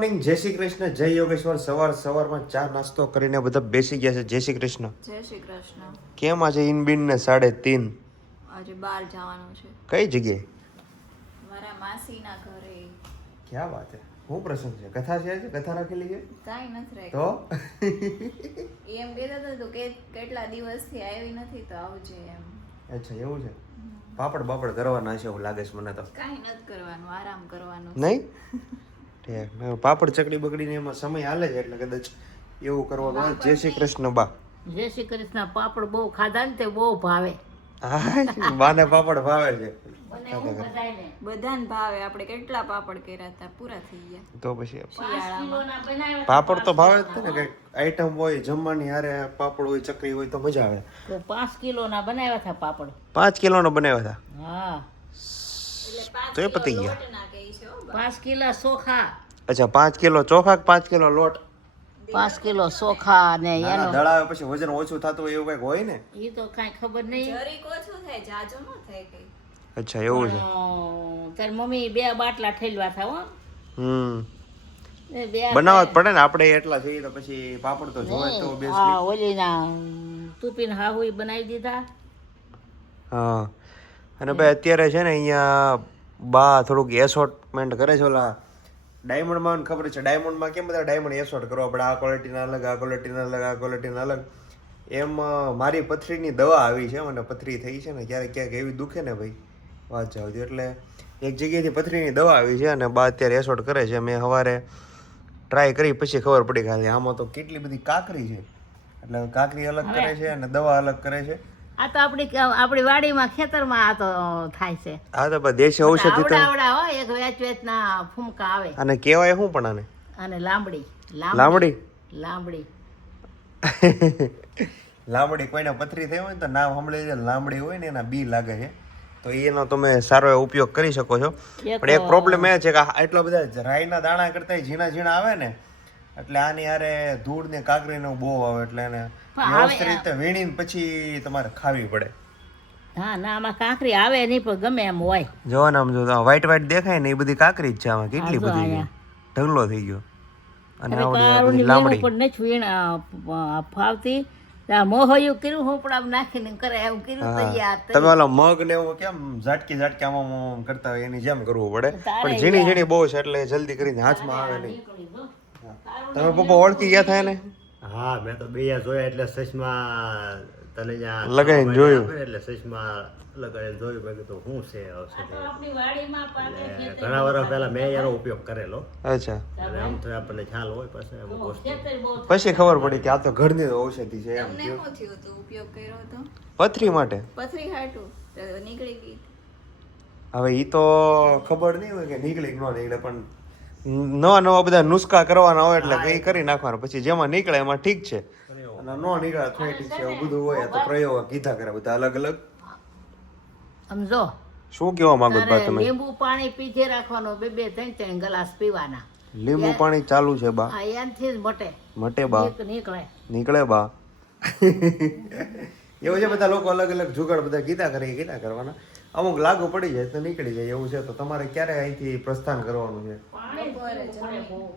જય શ્રી કૃષ્ણ, જય યોગેશ્વર. સવારમાં ચા નાસ્તો કરીને બધા બેસી ગયા છે. જય શ્રી કૃષ્ણ. જય શ્રી કૃષ્ણ. કેમ આજે ઇનબિન ને 3:30? આજે બહાર જવાનું છે. કઈ જગ્યાએ? મારા માસીના ઘરે. ક્યાં વાત છે? હું પ્રસંગ છે? કથા છે આજે? કથા રાખેલી છે? કાંઈ નથી તો એમ કહેતા હતા કે કેટલા દિવસથી આવી નથી તો આવજે એમ. અચ્છા, એવું છે. પાપડ બાપડ કરવાના છે એવું લાગે છે મને તો. કાંઈ નથી કરવાનું, આરામ કરવાનો. નહીં ઠીક. પાપડ ચકડી બકડીને એમાં સમય હાલે છે એટલે કદાચ એવું કરવાનું હોય. જય શ્રી કૃષ્ણ બા. જય શ્રી કૃષ્ણ. પાપડ બહુ ખાધા ને તે બહુ ભાવે. હા, બાને પાપડ ભાવે છે. બધાને ભાવે. આપણે કેટલા પાપડ કર્યા હતા, પૂરા થઈ ગયા. તો પછી શિયાળામાં પાપડ તો ભાવે જ ને. કઈક આઈટમ હોય જમવાની, હારે પાપડ હોય, ચકરી હોય તો મજા આવે. તો 5 કિલોના બનાવ્યા હતા પાપડ. 5 કિલોનો બનાવ્યા હતા. હા, તો એ પતી ગયા. 5 કિલો ચોખા. અચ્છા, 5 કિલો ચોખા, 5 કિલો લોટ, 5 કિલો ચોખા ને એનો દળાવે પછી વજન ઓછું થતું હોય એવું કઈક હોય ને. એ તો કાંઈ ખબર નહીં. જરીક ઓછું થાય, જાજો ન થાય કઈ. અચ્છા, એવું છે. તારી મમ્મી 2 બાટલા ઠેલવા થા હો. બનાવવા જ પડે ને, આપણે એટલા છીએ તો પછી પાપડ તો જોવે તો બેસલી. ઓલી ના તુપીન હાહુઈ બનાવી દીધા. હા, અને ભાઈ અત્યારે છે ને અહીંયા બા થોડુંક એસોર્ટમેન્ટ કરે છે. ઓલા ડાયમંડમાં ખબર છે, ડાયમંડમાં કેમ બધા ડાયમંડ એસોર્ટ કરવા પડે, આ ક્વોલિટીના અલગ, આ ક્વોલિટીના અલગ, આ ક્વોલિટીના અલગ. એમ મારી પથરીની દવા આવી છે, મને પથરી થઈ છે ને ક્યારેક ક્યાંક એવી દુખે ને ભાઈ વાત જાવ દે. એટલે એક જગ્યાએથી પથરીની દવા આવી છે અને બા અત્યારે એસોર્ટ કરે છે. મેં સવારે ટ્રાય કરી પછી ખબર પડી ખાલી આમાં તો કેટલી બધી કાકરી છે. એટલે કાકરી અલગ કરે છે અને દવા અલગ કરે છે. આ તો આપણી વાડીમાં ખેતરમાં આ તો થાય છે. હા, તો ભાઈ દેશી ઔષધિ તો આવડા હો, એક વેચના ફૂમકા આવે. અને કહેવાય શું પણ આને? અને લાંબડી લાંબડી. લાંબડી લાંબડી કોઈને પથરી થઈ હોય ને તો નામ સાંભળી જાય. લાંબડી હોય ને એના બી લાગે છે, તો એનો તમે સારો એવો ઉપયોગ કરી શકો છો. પણ એક પ્રોબ્લેમ એ છે કે એટલા બધા રાઈના દાણા કરતા ઝીણા ઝીણા આવે ને, એટલે આની હારે ધૂળ ને કાકરીને બહુ આવે, એટલે એને વ્યવસ્થિત રીતે વીણીને પછી તમારે ખાવી પડે. હા ના, આમાં કાંકરી આવે નહીં પણ ગમે એમ હોય. જોવા આમ જો વ્હાઈટ વ્હાઈટ દેખાય ને એ બધી કાકરી જ છે. આમાં કેટલી બધી છે, ઢગલો થઈ ગયો. અને આવડી લાંબડી પણ નથી વીણા ફાવતી. મોહયું કર્યું હું પણ આમ નાખીને કરે એમ કર્યું તો યાર. તમે ઓલા મગ ને એવું કેમ ઝાટકી ઝાટકી આમાં કરતા હોય એની જેમ કરવું પડે, પણ ઝીણી ઝીણી બહુ છે એટલે જલ્દી કરીને હાથમાં આવે નહીં. તમે પપ્પા ઓળખી ગયા થાય ને? હા, મેં તો બે જોયા એટલે સચમાં તને જ્યાં લગાઈને જોયું એટલે સચમાં લગાડીને જોયું. મેં કીધું શું છે ઔષધિ. આપણી વાડીમાં પાકે છે. ઘણા વર્ષ પહેલા મેં એનો ઉપયોગ કરેલો. અચ્છા, અને આમ તો આપણને ખ્યાલ હોય પછી અમુક વસ્તુ. પછી ખબર પડી કે આ તો ઘરની ઔષધિ છે એમ. તમને શું થયું હતું? ઉપયોગ કર્યો હતો પથરી માટે? પથરી હાટું તો નીકળી ગઈ. હવે ઈ તો ખબર નહીં હોય કે નીકળી કે ન નીકળે, પણ નવા નવા બધા નુસ્ખા કરવાના હોય એટલે કઈ કરી નાખવાના. પછી જેમાં નીકળે એમાં ઠીક છે, અને ન નીકળે તો ઠીક છે. એવું બધું હોય. તો પ્રયોગ કીધા કરે બધા અલગ અલગ. સમજો શું કહેવા માંગો છો બા તમે? લીંબુ પાણી પીજે રાખવાનો, 2-3 ગ્લાસ પીવાના. લીંબુ પાણી ચાલુ છે બા? આ એનથી જ મટે બા? નીકળે બા. એવું છે, બધા લોકો અલગ અલગ જુગાડ બધા કીધા કરવાના. અમુક લાગુ પડી જાય તો નીકળી જાય. એવું છે. તો તમારે ક્યારે અહીંથી પ્રસ્થાન કરવાનું છે? બપોરે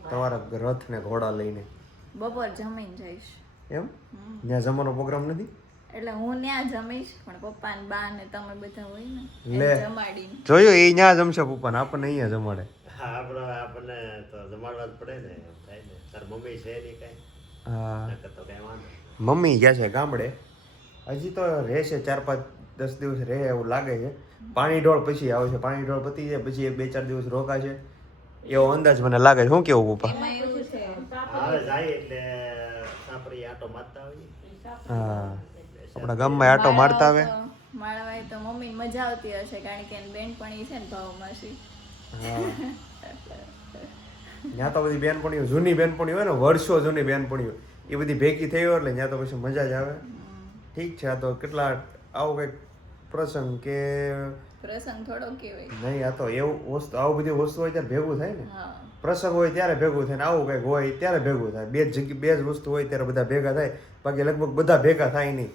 તમારા રથ ને ઘોડા લઈને? બપોર જમીને જઈશ. એમ? ત્યાં જમવાનો પ્રોગ્રામ નથી? એટલે હું ત્યાં જમીશ, પણ પપ્પા ને બા ને તમે બધા હોય ને લે જમાડીને. જોયું, એ ત્યાં જમશે પપ્પા ને, આપણને અહીંયા જમાડે. હા, આપણને તો જમાડવા જ પડે ને. એમ થાય ને. તાર મમ્મી છે નહીં કઈ? હા, નકર તો કઈ વાંધો. મમ્મી ગયા છે ગામડે. હજી તો રહેશે 4-5-10 દિવસ રહે એવું લાગે છે. પાણી ઢોળ પછી આવશે. પાણી ઢોળ પતી જાય પછી 2-4 દિવસ રોકાશે એવો અંદાજ મને લાગે છે. શું કેવું પપ્પા? એમાં એવું છે હવે જાય એટલે સાપડી આટો મારતા હોઈએ. હા, આપણા ગામમાં આટો મારતા આવે. મારા ભાઈ તો મમ્મી મજા આવતી હશે કારણ કે એની બેનપણી છે ને ભાવમાસી. હા, ત્યાં તો બધી બેનપણીઓ, જૂની બેનપણીઓ હોય ને, વર્ષો જૂની બેનપણીઓ, એ બધી ભેગી થઈ હોય એટલે ત્યાં તો પછી મજા જ આવે. ઠીક છે. આ તો કેટલા આવું કંઈક પ્રસંગ કે પ્રસંગ થોડો કહેવાય નહીં, આ તો એવું વસ્તુ, આવું બધી વસ્તુ હોય ત્યારે ભેગું થાય ને. હા, પ્રસંગ હોય ત્યારે ભેગું થાય ને આવું કંઈક હોય ત્યારે ભેગું થાય. બે જ વસ્તુ હોય ત્યારે બધા ભેગા થાય. બાકી લગભગ બધા ભેગા થાય નહીં,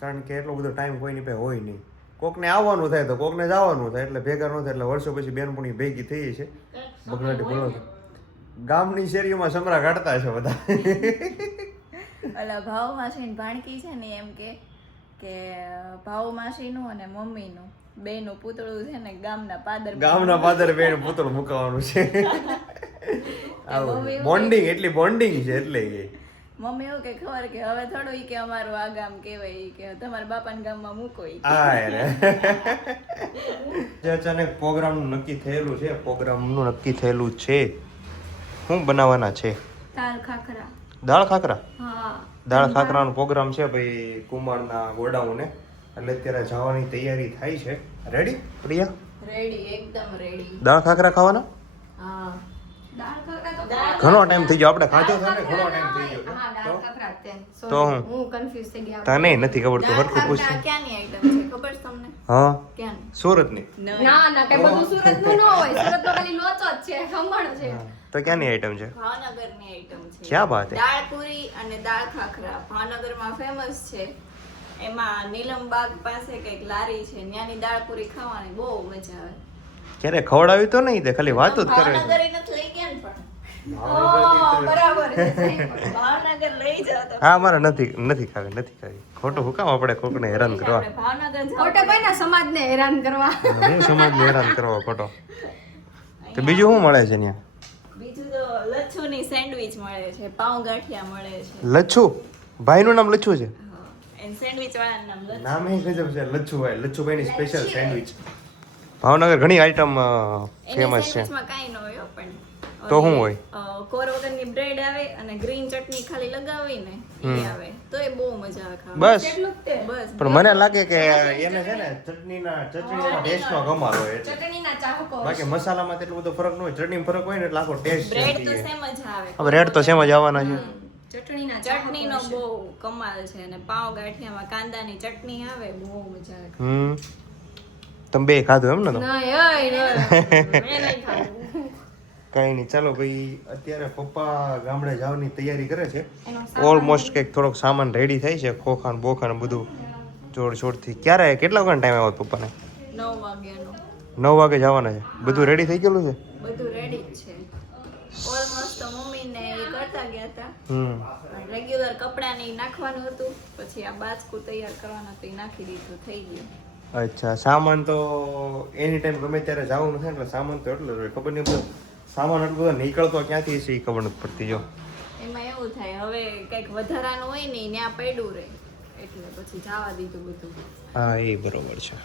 કારણ કે એટલો બધો ટાઈમ કોઈની પાસે હોય નહીં. કોકને આવવાનું થાય તો કોકને જવાનું થાય, એટલે ભેગા ન થાય. એટલે વર્ષો પછી બેનપણી ભેગી થઈ છે. બગડાટી બોલો ગામની શેરીઓમાં સમરા કાઢતા છે બધા. ઓલા ભાવ માસીની ભાણકી છે ને એમ કે ભાવ માસીનું અને મમ્મીનું બેનું પૂતળું છે ને ગામના પાદર બેન પૂતળું મુકાવાનું છે. આવું મમ્મી એવું બોન્ડિંગ એટલી બોન્ડિંગ છે એટલે એ. મમ્મી એવું કે ખબર કે હવે થોડું ઈ કે અમારું આ ગામ કહેવાય ઈ કે તમારા બાપાના ગામમાં મૂકો ઈ કે. આ રે જે અચાનક પ્રોગ્રામનું નક્કી થયેલું છે, પ્રોગ્રામનું નક્કી થયેલું છે. શું બનાવવાના છે? દાળ ખાખરા. દાળ ખાખરા. હા દાળ ખાખરાનો પ્રોગ્રામ છે ભાઈ કુમારના ગોડાઉને. એટલે અત્યારે જવાની તૈયારી થાય છે. રેડી પ્રિયા? રેડી, એકદમ રેડી. દાળ ખાખરા ખાવાના? હા દાળ ખાખરા તો ઘણો ટાઈમ થઈ ગયો આપણે ખાધો છે ને, ઘણો ટાઈમ થઈ ગયો. હા દાળ ખાખરા જ તે. તો હું કન્ફ્યુઝ થઈ ગયા. તને નથી ખબર તો દાળ હરખું પૂછ. ખાખરા ક્યાંની આઈટમ છે ખબર છે તમને? હા ક્યાંની? સુરતની. ના ના કઈ બધું સુરતનું ન હોય. સુરતમાં ખાલી લોચો જ છે, ખમણ છે. તો ક્યાંની આઈટમ છે? ભાવનગરની આઈટમ છે. ક્યાં વાત હે? દાળ પૂરી અને દાળ ખાખરા ભાવનગરમાં ફેમસ છે. એમાં નીલમબાગ પાસે કઈક લારી છે, ત્યાંની દાળ પૂરી ખાવાની બહુ મજા આવે. ક્યારે ખવડાવી તો નહીં, તે ખાલી વાતો જ કરે છે. ભાવનગર ય નથી લઈ ગયા ને પણ. બરાબર છે. ભાવનગર લઈ જાઓ તો હા મારે નથી ખાવી. ખોટું હું કામ આપણે કોકને હેરાન કરવા? આપણે ભાવનગર જાઓ. ખોટા કોઈના સમાજને હેરાન કરવા. હું સમાજને હેરાન કરવા ખોટો. તો બીજું શું મળે છે ત્યાં? બીજું તો લચ્છુની સેન્ડવિચ મળે છે, પાઉં ગાંઠિયા મળે છે. લચ્છુ? ભાઈનું નામ લચ્છુ છે? એન્ડ સેન્ડવિચ વાળાનું નામ લચ્છુ. નામ એ ગજબ છે, લચ્છુભાઈ. લચ્છુભાઈની સ્પેશિયલ સેન્ડવિચ. ભાવનગર ઘણી આઈટમ એની ફેમસ છે. સેન્ડવિચમાં કાંઈ ન હોય હો પણ. તો શું હોય? કોર વગરની બ્રેડ આવે અને ગ્રીન ચટણી ખાલી લગાવીને ઈ આવે તો એ બહુ મજા આવે ખાવાની. બસ એટલું જ તે. બસ પણ મને લાગે કે એને છે ને ચટણીના ટેસ્ટનો કમાલ હોય એટલે. ચટણીના ચાહકો બાકી મસાલામાં તો એટલો બધો ફરક ન હોય. ચટણીમાં ફરક હોય ને એટલે આખો ટેસ્ટ બ્રેડ ચેન્જ તો થઈ જાય. સેમ જ આવે. હવે રેડ તો સેમ જ આવવાના છે. ચટણીના ચટણીનો બહુ કમાલ છે અને પાવ ગાંઠિયામાં કાંદાની ચટણી આવે બહુ મજા આવે. તમે બે ખાધું એમ ને તો? ના ઓય મેં નહીં ખાધું. કઈ નહીં, ચાલો ભાઈ. અત્યારે પપ્પા ગામડે જવાની તૈયારી કરે છે. એનો ઓલમોસ્ટ કંઈક થોડોક સામાન રેડી થાય છે, ખોખાન બોખાન બધું જોડશોડથી. ક્યારે કેટલા વાગ્યાનો ટાઈમ આવ્યો પપ્પાને? 9 વાગ્યાનો 9 વાગે જવાના છે. બધું રેડી થઈ ગયેલું છે? બધું રેડી જ છે. ઓલમોસ્ટ તો મમ્મીને એ કરતા ગયા હતા. રેગ્યુલર કપડાં ને ઈ નાખવાનું હતું, પછી આ બાચકું તૈયાર કરવાના તો ઈ નાખી દીધું, થઈ ગયું. અચ્છા. સામાન તો એની ટાઈમ ગમે ત્યારે જવાનું છે એટલે સામાન તો એટલો જ હોય. ખબર નહીં બધો સામાન એટલો બધો નીકળતો ક્યાંથી છે એ ખબર નથી પડતી. જો એમાં એવું થાય હવે કંઈક વધારાનું હોય ને ઈ ન્યા પડ્યું રહે એટલે પછી જવા દીધું બધું. હા એ બરોબર છે.